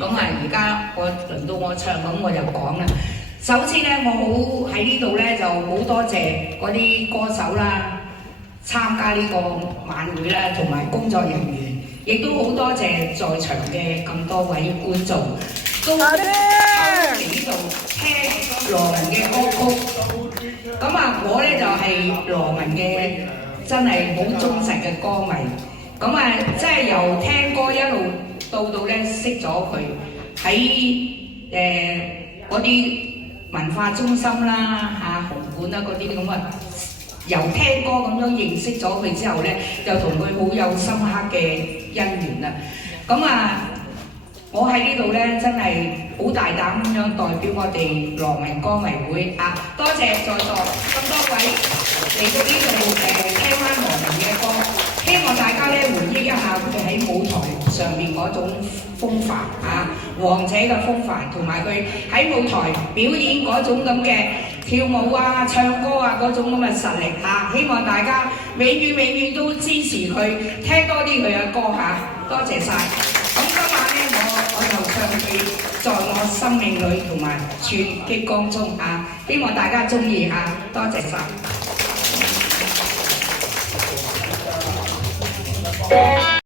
咁啊，而家輪到我唱，咁我就講啦。首先咧，我好喺呢度咧就好多謝嗰啲歌手啦，參加呢個晚會啦，同埋工作人員，亦都好多謝在場嘅咁多位觀眾，都抽嚟呢度聽羅文嘅歌曲。咁啊，我咧就係羅文嘅真係好忠實嘅歌迷。咁啊，即係由聽歌一路到咧識咗佢喺嗰啲文化中心啦紅館啦嗰啲咁啊，由聽歌咁樣認識咗佢之後咧，就同佢好有深刻嘅姻緣啦。咁啊，我喺呢度咧真係好大膽咁樣代表我哋羅文歌迷會啊，多謝在座咁多位嚟到呢度聽翻羅文嘅歌。希望大家咧回憶一下佢喺舞台上面嗰種風範王者嘅風範，同埋佢喺舞台表演嗰種咁嘅跳舞啊、唱歌啊嗰種咁嘅實力希望大家永遠都支持佢，聽多啲佢嘅歌多謝晒。咁今晚咧，我就唱佢在我生命裏同埋串激光中希望大家中意多謝晒。